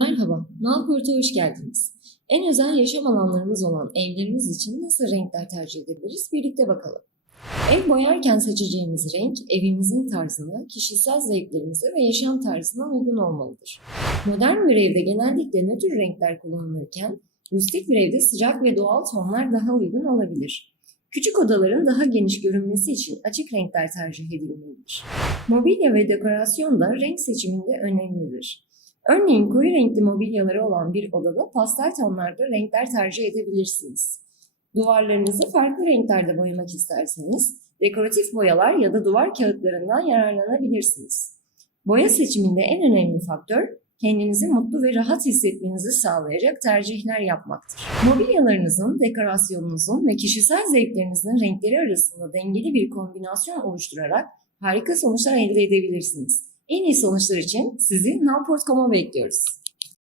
Merhaba, Nalport'a hoş geldiniz. En özel yaşam alanlarımız olan evlerimiz için nasıl renkler tercih edebiliriz birlikte bakalım. Ev boyarken seçeceğimiz renk evimizin tarzına, kişisel zevklerimize ve yaşam tarzına uygun olmalıdır. Modern bir evde genellikle nötr renkler kullanılırken, rustik bir evde sıcak ve doğal tonlar daha uygun olabilir. Küçük odaların daha geniş görünmesi için açık renkler tercih edilmelidir. Mobilya ve dekorasyon da renk seçiminde önemlidir. Örneğin koyu renkli mobilyaları olan bir odada pastel tonlarda renkler tercih edebilirsiniz. Duvarlarınızı farklı renklerde boyamak isterseniz dekoratif boyalar ya da duvar kağıtlarından yararlanabilirsiniz. Boya seçiminde en önemli faktör kendinizi mutlu ve rahat hissetmenizi sağlayacak tercihler yapmaktır. Mobilyalarınızın, dekorasyonunuzun ve kişisel zevklerinizin renkleri arasında dengeli bir kombinasyon oluşturarak harika sonuçlar elde edebilirsiniz. En iyi sonuçlar için sizi Nowport.com'a bekliyoruz.